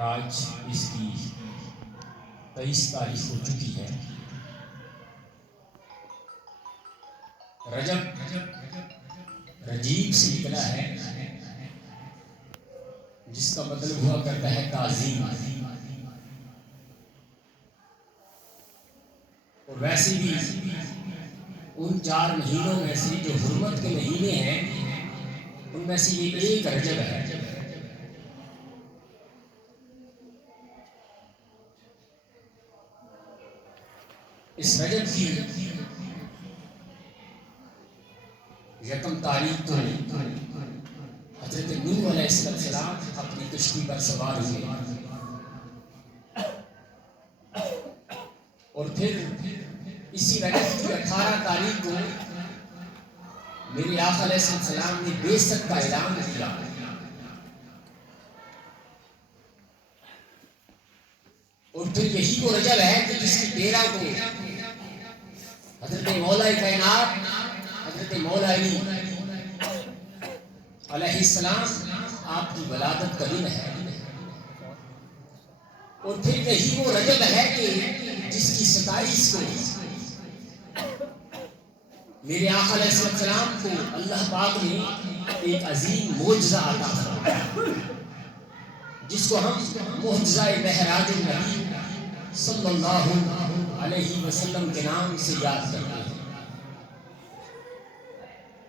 آج اس کی 23 تاریخ ہو چکی ہے۔ رجب رجیب سے نکلا ہے، جس کا مطلب ہوا کرتا ہے تعظیم۔ اور ویسے بھی ان 4 مہینوں میں سے جو حرمت کے مہینے ہیں ان میں سے یہ ایک رجب ہے۔ اس رجب کی 1 تاریخ کو حضرت نوح علیہ السلام اپنی کشتی پر سوار ہوئے، اور پھر اسی رجب کی 18 تاریخ کو میرے آقا علیہ السلام نے بعثت کا اعلان کیا۔ اور پھر یہی وہ رجب ہے کہ جس کی 13 کو حضرت مولا کائنات حضرت مولا علی علیہ السلام آپ کی ولادت کا دن ہے۔ اور پھر یہی وہ رجب ہے کہ جس کی 27 کو میرے آقا علیہ السلام کو اللہ پاک نے ایک عظیم معجزہ عطا فرمایا، جس کو ہم معجزہ معراج النبی صلی اللہ علیہ وسلم کے نام سے یاد کرتے ہیں۔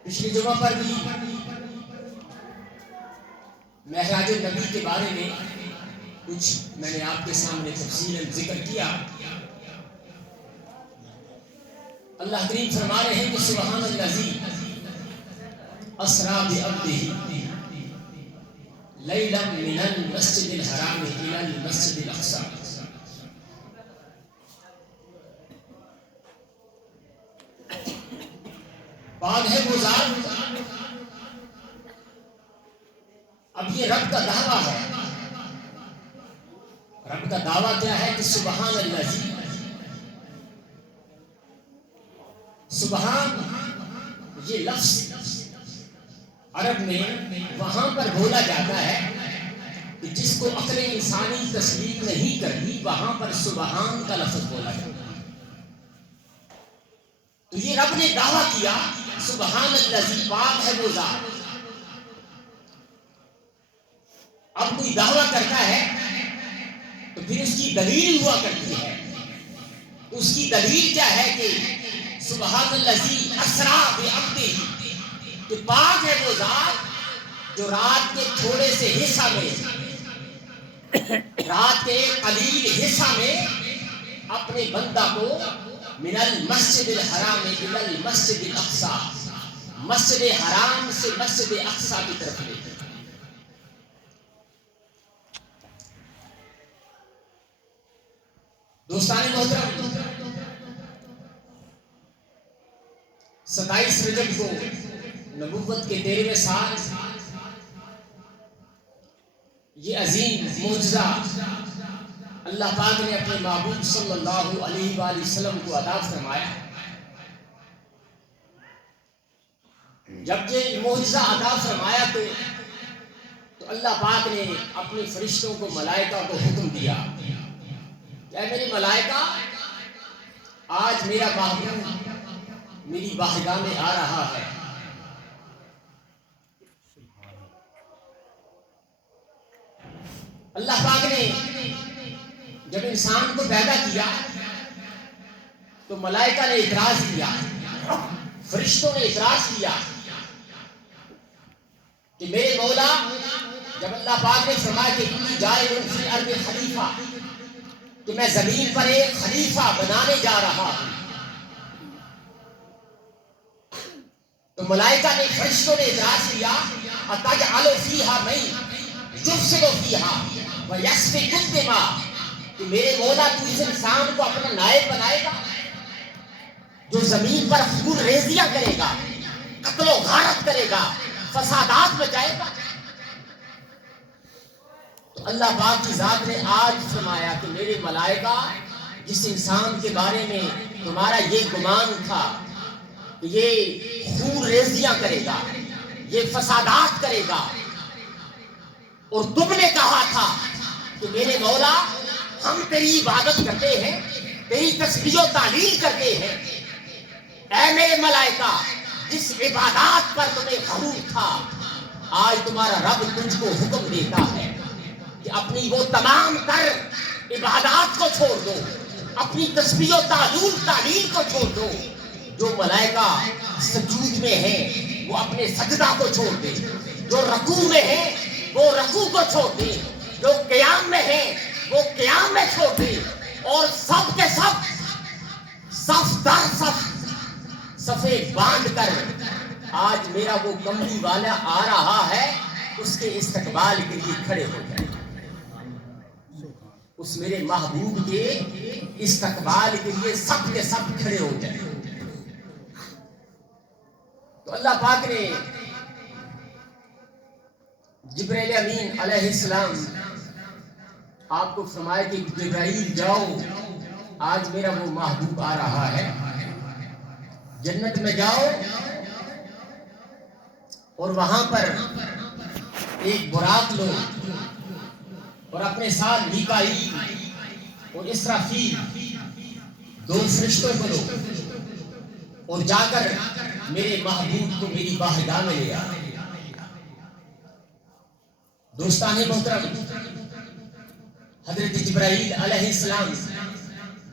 پچھلی جمعہ پر بھی معراج النبی کے بارے میں کچھ میں نے آپ کے سامنے تفصیلاً ذکر کیا۔ اللہ کریم فرما رہے ہیں کہ سبحان الذی اسریٰ بعبدہ لیلا من المسجد الحرام الی المسجد الاقصی۔ پاک ہے وہ ذات، اب یہ رب کا دعویٰ ہے۔ رب کا دعویٰ کیا ہے کہ سبحان الذی، سبحان یہ لفظ عرب میں وہاں پر بولا جاتا ہے کہ جس کو عقل انسانی تسلیم نہیں کرتی، وہاں پر سبحان کا لفظ بولا جاتا ہے۔ تو یہ رب نے دعویٰ کیا سبحان الذی، پاک ہے وہ ذات۔ اب کوئی دعویٰ کرتا ہے تو پھر اس کی دلیل ہوا کرتی ہے۔ اس کی دلیل کیا ہے کہ سبحان الذی اسریٰ بعبدہ، کہ پاک ہے وہ ذات جو رات کے تھوڑے سے حصہ میں، رات کے قلیل حصہ میں اپنے بندہ کو من المسجد الحرام الی المسجد الاقصی، مسجد حرام سے مسجد اقصی کی طرف لے گئے۔ دوستان محترم، 27 رجب کو نبوت کے 13ویں سال یہ عظیم معجزہ اللہ پاک نے اپنے محبوب صلی اللہ علیہ وآلہ وسلم کو عطا فرمایا۔ جب یہ معجزہ عطا فرمایا تو اللہ پاک نے اپنے فرشتوں کو، ملائکہ کو حکم دیا کہ اے میری ملائکہ، آج میرا محبوب میری بارگاہ میں آ رہا ہے۔ اللہ پاک نے جب انسان کو پیدا کیا تو ملائکہ نے اعتراض کیا، فرشتوں نے اعتراض کیا کہ میرے مولا، جب اللہ پاک نے فرمایا کہ انی جاعل فی الارض خلیفہ، کہ میں زمین پر ایک خلیفہ بنانے جا رہا ہوں، تو ملائکہ نے، فرشتوں نے اعتراض کیا اتجعل فیہا من یفسد فیہا ویسفک الدماء، کہ میرے مولا تو اس انسان کو اپنا نائب بنائے گا جو زمین پر خون ریزیاں کرے گا، قتل و غارت کرے گا، فسادات مچائے گا۔ تو اللہ پاک کی ذات نے آج فرمایا کہ میرے ملائکہ، جس انسان کے بارے میں تمہارا یہ گمان تھا کہ یہ خون ریزیاں کرے گا، یہ فسادات کرے گا، اور تم نے کہا تھا کہ میرے مولا ہم تیری عبادت کرتے ہیں، تیری تسبیح و تعلیل کرتے ہیں، اے میرے ملائکہ جس عبادات پر تمہیں غرور تھا، آج تمہارا رب تجھ کو حکم دیتا ہے کہ اپنی وہ تمام تر عبادات کو چھوڑ دو، اپنی تسبیح و تعلیل کو چھوڑ دو۔ جو ملائکہ سجود میں ہیں وہ اپنے سجدہ کو چھوڑ دے، جو رکوع میں ہیں وہ رکوع کو چھوڑ دے، جو قیام میں ہیں وہ قیام میں چھوڑ دے، اور سب کے سب صف در صف صفے باندھ کر آج میرا وہ کملی والا آ رہا ہے، اس کے استقبال کے لیے کھڑے ہو جائیں، اس میرے محبوب کے استقبال کے لیے سب کے سب کھڑے ہو جائیں۔ تو اللہ پاک نے جبرائیل امین علیہ السلام آپ کو فرمایا کہ جبرائیل جاؤ، آج میرا وہ محبوب آ رہا ہے، جنت میں جاؤ اور وہاں پر ایک براق لو اور اپنے ساتھ میکائیل اور اسرافیل دو فرشتوں کو لو اور جا کر میرے محبوب کو میری بارگاہ میں لے آ۔ دوستان محترم، حضرت جبرائیل علیہ السلام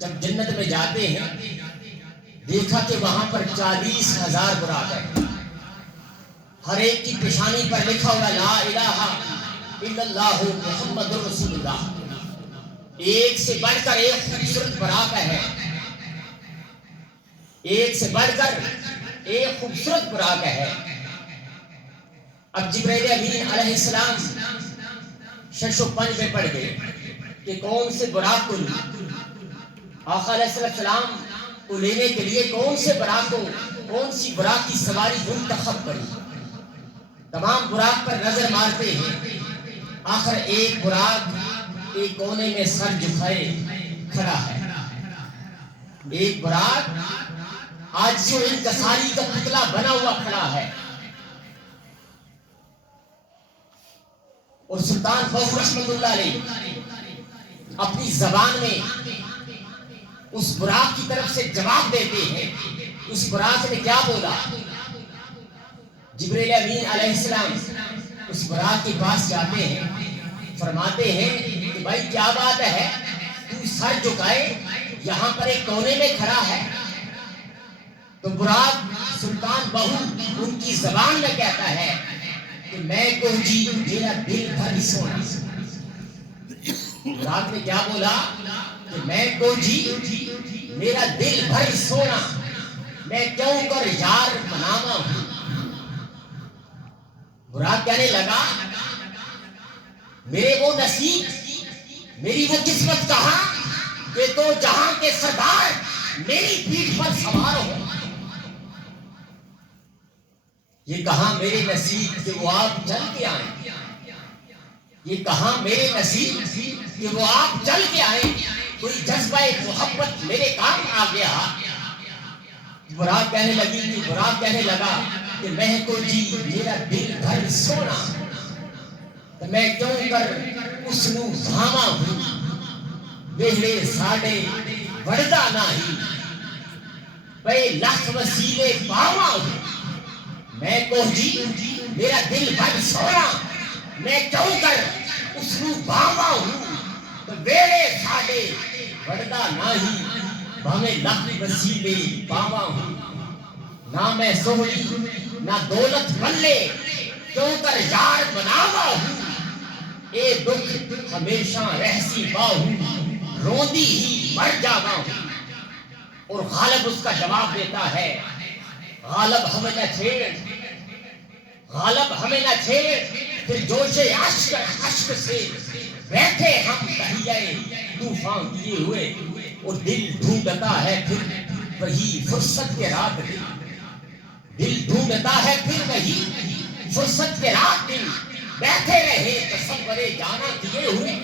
جب جنت میں جاتے ہیں، دیکھا کہ وہاں پر 40,000 براق ہے، ہر ایک کی پیشانی پر لکھا ہوا لا الہ الا اللہ محمد رسول اللہ۔ ایک سے بڑھ کر ایک خوبصورت براق ہے، ایک سے بڑھ کر ایک خوبصورت براق ہے۔ اب جبرائیل امین علیہ السلام شش و پنج میں پڑ گئے کہ کون سے براق کو لوں، آقا علیہ السلام کو لینے کے لیے کون سے براق کو، کون سی براق کی سواری منتخب کری۔ تمام براق پر نظر مارتے ہیں، آخر ایک براق ایک کونے میں سر جھکائے کھڑا ہے، ایک براق آج جو انکساری کا پتلا بنا ہوا کھڑا ہے، اور سلطان فاروق رحمۃ اللہ علیہ اپنی زبان میں اس براق کی طرف سے جواب دیتے ہیں۔ اس براق نے کیا بولا؟ جبرائیل امین علیہ السلام اس براق کے پاس جاتے ہیں، فرماتے ہیں کہ بھائی کیا بات ہے، تو سر جھکائے یہاں پر ایک کونے میں کھڑا ہے۔ تو براق سلطان بہو ان کی زبان میں کہتا ہے کہ میں کو جی میرا دل بھر سونا۔ براق نے کیا بولا کہ میں کو جی میرا دل بھر سونا، میں کیوں کر یار مناوا ہوں۔ براق کہنے لگا میرے وہ نصیب، میری وہ قسمت کہاں کہ تو جہاں کے سردار میری پیٹھ پر سوار ہو۔ یہ کہاں میرے نصیب کہ وہ آپ چل کے آئیں، یہ کہاں میرے نصیب کہ وہ آپ چل کے آئیں، کوئی جذبہ محبت میرے کام آ گیا۔ براق کہنے لگی کہ براق کہنے لگا کہ میں کو جی میرا دل بھر سونا، تو میں کیوں کر اس نو بھاوا ہوں، ویلے ساڑے بڑھدا نہیں، بے لکھ وسیلے پاوا ہوں۔ میں کو جی میرا دل بھر سونا، میں کیوں کر اس نو بھاوا ہوں، تو ویلے ساڑے بڑھدا نہیں، بھامے لکھ وسیلے پاوا ہوں۔ نہ میں سوہی نہ دولت بلے، کیوں کر یار بناوا ہوں۔ اے دکھ ہمیشہ رہسی باہوں، روندی ہی مر جاوا ہوں۔ اور غالب اس کا جواب دیتا ہے، غالب ہمیں نہ چھیڑ، غالب ہمیں نہ چھیڑ، پھر جوش عشق سے بیٹھے ہم تہیئے طوفان کیے ہوئے۔ اور دل ڈھونڈتا ہے پھر وہی فرصت کے رات دن، دل ڈھونڈتا ہے پھر وہی فرصت کے رات دن، بیٹھے رہے تصور جانا کیے ہوئے۔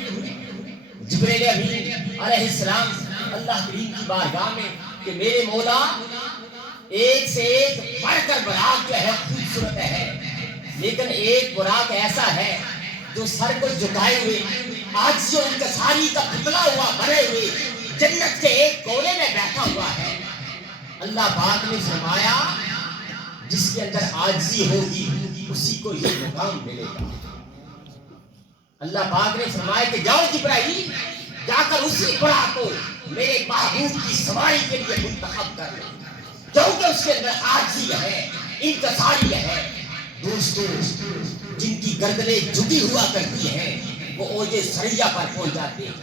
جبرائیل امین علیہ السلام اللہ کریم کی بارگاہ میں کہ میرے مولا ایک سے ایک بڑھ کر براق جو ہے خوبصورت ہے، لیکن ایک براق ایسا ہے جو سر کو جھکائے ہوئے عاجزی اور انکساری کا پتلا ہوا بنے ہوئے جنت کے ایک کونے میں بیٹھا ہوا ہے. اللہ پاک نے فرمایا جس کے اندر عاجزی ہوگی اسی کو یہ مقام ملے گا. اللہ پاک نے فرمایا کہ جاؤ جبرائیل جا کر اسی براق کو میرے محبوب کی سواری کے لیے منتخب کر لو کیونکہ اس کے اندر عاجزی ہے انکساری ہے. دوستو جن کی گردنیں جھکی ہوا کرتی ہیں وہ اوج سریا پر پہنچ جاتے ہیں.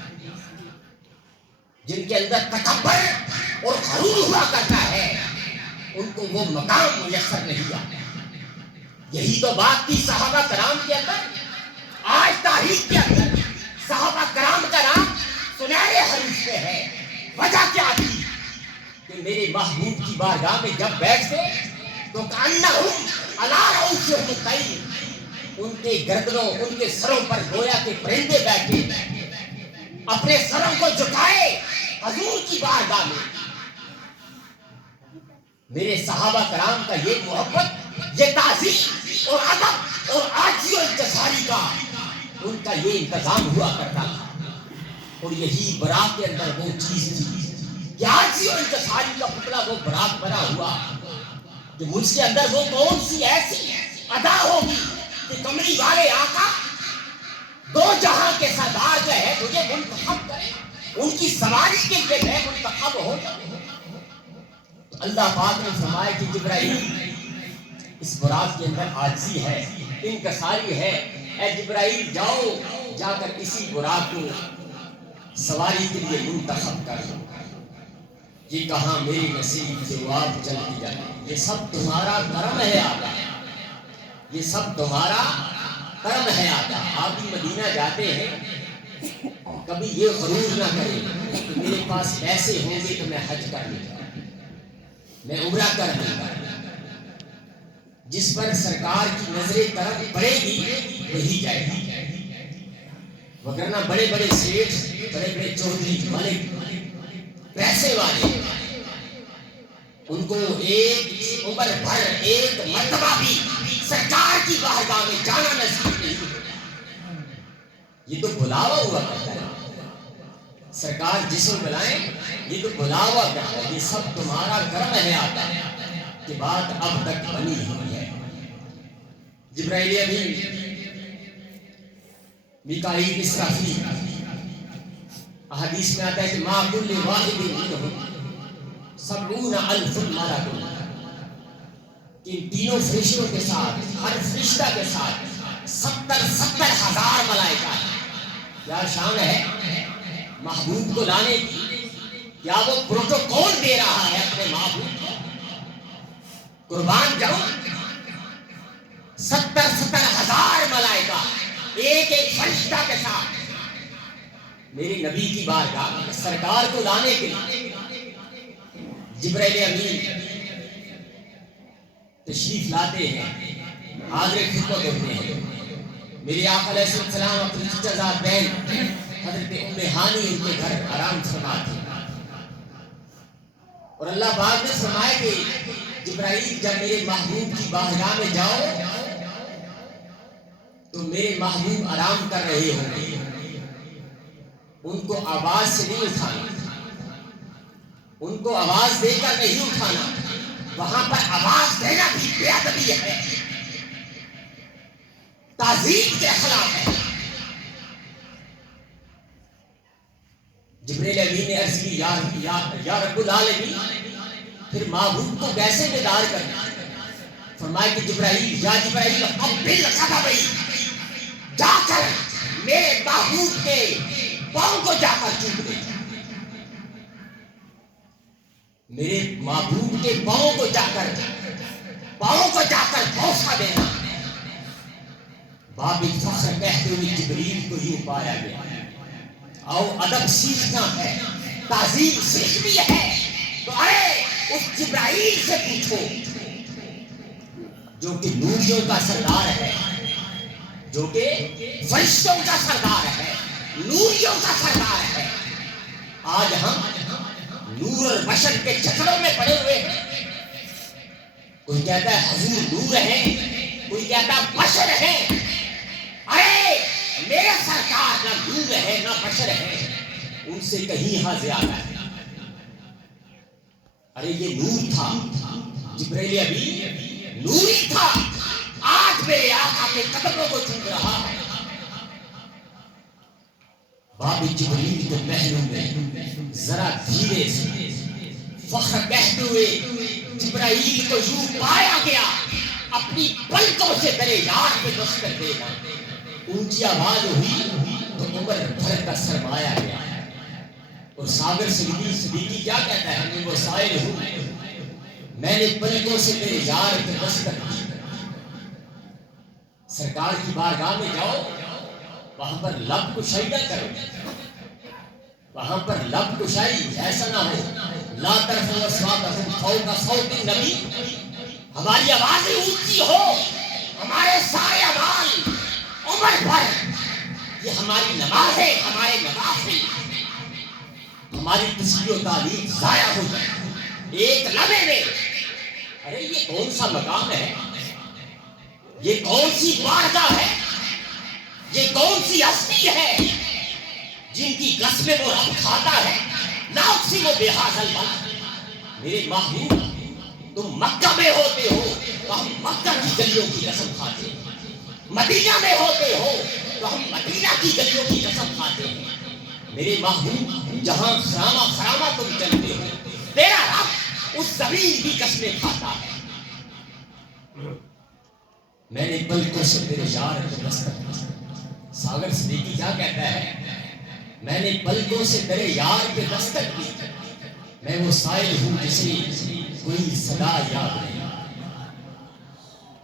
جن کے اندر تکبر اور غرور ہوا کرتا ہے ان کو وہ مقام میسر نہیں آتا. یہی تو بات تھی صحابہ کرام کے اندر. آج تاریخ کے اندر صحابہ کرام کا نام سنہرے حروف پہ ہے. وجہ کیا تھی کہ میرے محبوب کی بارگاہ میں جب بیٹھتے تو کأنہم علی رؤوسہم الطیر ان کے گردنوں ان کے سروں پر گویا کے پرندے بیٹھے اپنے سروں کو جھکائے حضور کی بارگاہ میں. میرے صحابہ کرام کا یہ محبت یہ تعظیم اور ادب اور عاجزی اور انکساری کا ان کا یہ انتظام ہوا کرتا تھا. اور یہی براق کے اندر وہ چیز تھی کہ عاجزی اور انکساری کا پتلا وہ براق بنا ہوا کہ مجھ کے اندر وہ کون سی ایسی ادا ہوگی کہ کملی والے آقا دو جہاں کے سردار جو ہے مجھے منتخب کرے ان کی سواری کے لیے میں منتخب ہو جاؤں. اللہ پاک نے فرمایا کہ جبرائیل اس براق کے اندر عاجزی ہے انکساری ہے. اے جبرائیل جاؤ جا کر اسی براق کو سواری کے لیے منتخب کر لو. یہ کہاں میری نصیب سے وہ آپ چلتی جائے. یہ سب تمہارا کرم ہے آقا یہ سب تمہارا کرم ہے آقا. آپ بھی مدینہ جاتے ہیں کبھی یہ غرور نہ کریں کہ میرے پاس پیسے ہوں گے تو میں حج کر لوں گا میں عمرہ کر لوں گا. جس پر سرکار کی نظر کرم پڑے گی وہی جائے گی. وگرنہ بڑے بڑے سیٹھ بڑے بڑے چودھری ملک پیسے والے ان کو ایک عمر بھر ایک مرتبہ بھی سرکار کی بارگاہ میں جانا نصیب نہیں. یہ تو بلاوا ہوا کرتا ہے. سرکار جس کو بلائیں یہ تو بلاوا کرتا ہے. یہ سب تمہارا کرم ہے آقا کہ بات اب تک بنی ہوئی ہے. جبرائیل امین میکائیل اسرافیل احادیث میں آتا ہے کہ ما کل واحد منہم 70,000 ملک. ان تینوں فرشتوں کے ساتھ ہر فرشتہ کے ساتھ 70,000 ملائکہ. کیا شان ہے محبوب کو لانے کی. کیا وہ پروٹوکول دے رہا ہے اپنے محبوب کو. قربان جاؤں 70,000 ملائکہ ایک ایک فرشتہ کے ساتھ میرے نبی کی بارگاہ سرکار کو لانے کے لیے جبرائیل امین تشریف لاتے ہیں حاضر خدمت ہوتے ہیں. میرے آقا علیہ السلام اپنی چچا بہن حضرت ام ہانی ان کے گھر آرام فرماتے ہیں. اور اللہ پاک نے فرمایا کہ جبرائیل جب میرے محبوب کی بارگاہ میں جاؤ تو میرے محبوب آرام کر رہے ہوں گے. ان کو آواز سے نہیں اٹھانا ان کو آواز دے کر نہیں اٹھانا. وہاں پر آواز دینا بھی بے ادبی ہے تعظیم کے خلاف ہے. جبرائیل امین نے عرض کی یا رب العالمین پھر محبوب کو کیسے بیدار کرنا. فرمایا کہ جبرائیل یا جبرائیل اب بالخبر جا کر میرے محبوب کے پاؤں کو جا کر چوم دے. میرے محبوب کے پاؤں کو جا کر بوسہ دینا. باب فخر کہتے ہوئے جبریل کو یوں پایا گیا. آؤ ادب سیکھنا ہے تعظیم سیکھنی ہے تو ارے اس جبرائیل سے پوچھو جو کہ نوریوں کا سردار ہے جو کہ فرشتوں کا سردار ہے نوریوں کا سردار ہے. آج ہم نور اور بشر کے چکروں میں پڑے ہوئے ہیں. کوئی کہتا ہے حضور نور ہے کوئی کہتا ہے بشر ہے. ارے بشر ہیں ان سے کہیں ہاں زیادہ ہے. ارے یہ نور تھا جبرائیل ابھی نور ہی تھا، آج میرے آقا کے قدموں کو چوم رہا ہے. باب جبریل کے پہلو میں ذرا دھیرے سے فخر کہتے ہوئے جبرائیل کو یوں پایا گیا اپنی پلکوں سے میرے یار پہ دستک دے گا. اونچی آواز ہوئی تو عمر بھر کا سرمایا گیا. اور ساگر صدیقی کیا کہتا ہے کہ وہ سائل ہوں میں نے پلکوں سے میرے یار پہ دستک دی. سرکار کی بارگاہ میں جاؤ، وہاں پر لب کشائی نہ کرو، وہاں پر لب کشائی ایسا نہ ہو لا ترفعوا اصواتکم فوق صوت النبی، ہماری آوازیں اونچی ہو، ہمارے سارے اعمال عمر بھر یہ ہماری نمازیں ہمارے نوافل ہماری تسبیح و تعلیم ضائع ہو جائے ایک لمحے میں. ارے یہ کون سا مقام ہے، یہ کون سی بارگاہ ہے، یہ کون سی ہستی ہے جن کی قسمیں وہ رب کھاتا ہے. لا اقسم بہذا البلد، میرے محبوب تم مکہ میں ہوتے ہو تو ہم مکہ کی گلیوں کی قسم کھاتے ہیں، مدینہ میں ہوتے ہو تو ہم مدینہ کی گلیوں کی قسم کھاتے ہیں. میرے محبوب جہاں خرامہ خرامہ تم چلتے ہو تیرا رب اس زمین کی قسمیں کھاتا ہے. میں نے پلکوں سے تیرے یار کو دستک دی. ساگر صدیقی کیا کہتا ہے، میں نے پلکوں سے تیرے یار پہ دستک دی، میں وہ سائل ہوں جسے کوئی صدا یاد نہیں.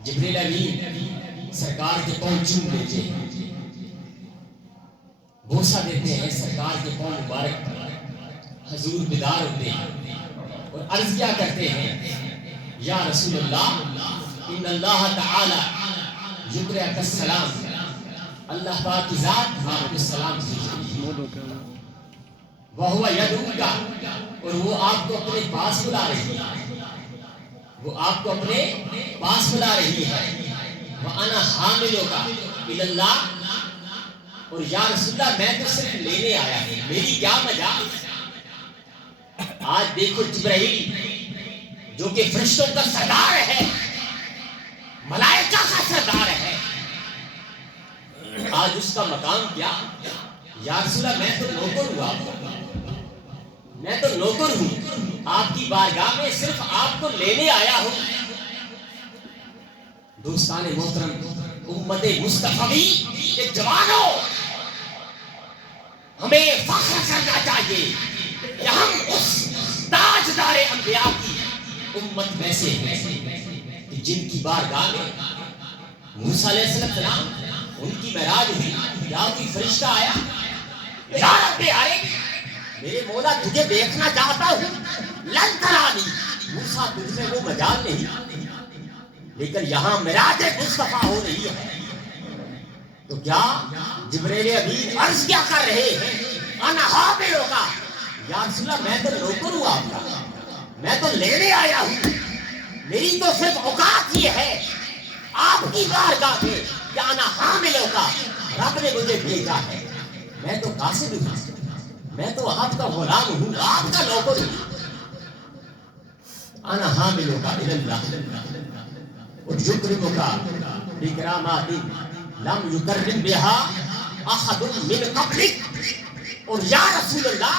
جبریل امین سرکار کے پاؤں چوم لیتے ہیں، بوسہ دیتے ہیں سرکار کے پاؤں مبارک پر. حضور بیدار ہوتے ہیں اور عرض کیا کرتے ہیں، یا رسول اللہ ان اللہ تعالی یقرئک السلام، اللہ پاک کی ذات آپ کو سلام کیجیے. وَهُوَ يَدْعُوكَ، اور وہ آپ کو اپنے پاس بلا رہی ہے، وہ آپ کو اپنے پاس بلا رہی ہے. وَأَنَا حَامِلُكَ إِلَى اللَّهِ، اور یا رسول اللہ میں تو صرف لینے آیا ہوں، میری کیا مجال. آج دیکھو جبرائیل جو کہ فرشتوں کا سردار ہے، ملائکہ کا سردار ہے، آج اس کا مقام کیا. یا رسول اللہ میں تو نوکر ہوں، آپ کا میں تو نوکر ہوں، آپ کی بارگاہ میں صرف آپ کو لینے آیا ہوں. دوستان محترم، امت مصطفی کے جوانوں، ہمیں فخر کرنا چاہیے کہ ہم اس تاجدار انبیاء کی امت میں سے ہیں کہ جن کی بارگاہ میں موسیٰ علیہ السلام ان کی معراج ہوئی. یا کوئی فرشتہ آیا، یا رب عالمین میرے مولا تجھے دیکھنا چاہتا ہوں، لن ترانی، موسیٰ تجھ میں وہ مجال نہیں. لیکن یہاں معراج مصطفیٰ ہو رہی ہے تو کیا جبریل امین عرض کیا کر رہے ہیں، انا حاملک، یا رسول اللہ میں تو نوکر ہوں آپ کا، میں تو لینے آیا ہوں، میری تو صرف اوقات یہ ہے آپ کی بارگاہ میں کہ انا حاملک، رب نے مجھے بھیجا ہے، میں تو قاصد ہوں، میں تو آپ کا غلام ہوں، آپ کا نوکر ہوں. انا حاملک الی اللہ ویکرمک باکرامات لم یکرم بها احد من قبلک. اور یا رسول اللہ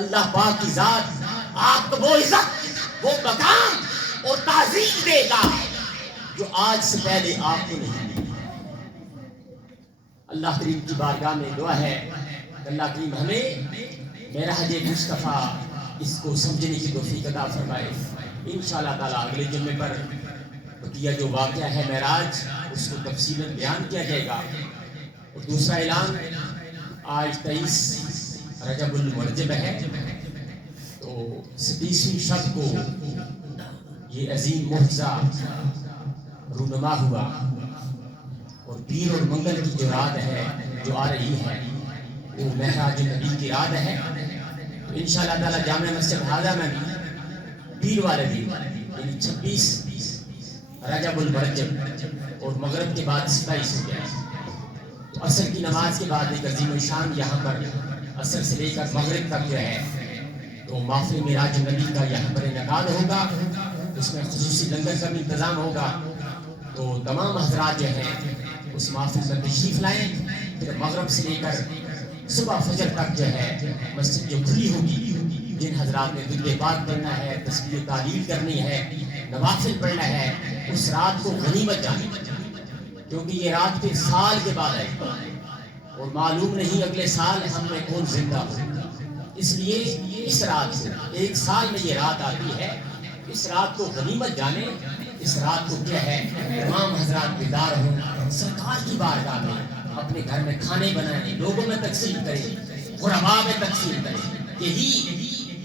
اللہ پاک کی ذات آپ کو وہ عزت، وہ مقام اور تعظیم دے گا جو آج سے پہلے آپ کو نہیں دی. اللہ کریم کی بارگاہ میں دعا ہے کہ اللہ کریم ہمیں معراج مصطفیٰ اس کو سمجھنے کی توفیق عطا فرمائے. انشاءاللہ تعالیٰ اگلے جمعے پر بقیہ جو واقعہ ہے معراج اس کو تفصیلاً بیان کیا جائے گا. اور دوسرا اعلان، آج 23 رجب المرجب ہے تو 27ویں شب کو یہ عظیم معجزہ رونما ہوا. اور پیر اور منگل کی جو رات ہے جو آ رہی ہے وہ معراج نبی کی رات ہے. تو انشاءاللہ تعالیٰ جامع مسجد ہاضہ میں بھی پیر والے دن یعنی 26 رجب المرجب اور مغرب کے بعد 27 ہو گیا تو عصر کی نماز کے بعد ایک عظیم الشان یہاں پر عصر سے لے کر مغرب تک جو ہے تو محفل معراج نبی کا یہاں پر انعقاد ہوگا. اس میں خصوصی لنگر کا بھی انتظام ہوگا. تو تمام حضرات جو ہیں اس محفل میں تشریف لائیں. پھر مغرب سے لے کر صبح فجر تک جو ہے مسجد جو کھلی ہوگی، جن حضرات نے درود پاک پڑھنا ہے، تسبیح و تحلیل کرنی ہے، نوافل پڑھنا ہے، اس رات کو غنیمت جانی، کیونکہ یہ رات پھر سال کے بعد آئے گی اور معلوم نہیں اگلے سال ہم میں کون زندہ ہو. اس لیے اس رات کو، ایک سال میں یہ رات آتی ہے، اس رات کو غنیمت جانے. اس رات کو کیا ہے تمام حضرات بیدار ہوں، سرکار کی بارگاہ میں اپنے گھر میں کھانے بنائیں، لوگوں میں تقسیم کریں، غرباء میں تقسیم کریں.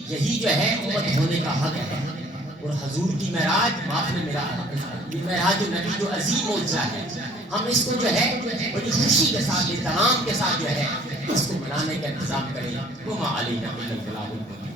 یہی جو ہے امت ہونے کا حق ہے. اور حضور کی معراج، محفل معراج نبی جو عظیم معجزہ ہے، ہم اس کو جو ہے بڑی خوشی کے ساتھ، اہتمام کے ساتھ جو ہے اس کو منانے کا انتظام کریں. وما علینا الا البلاغ المبین.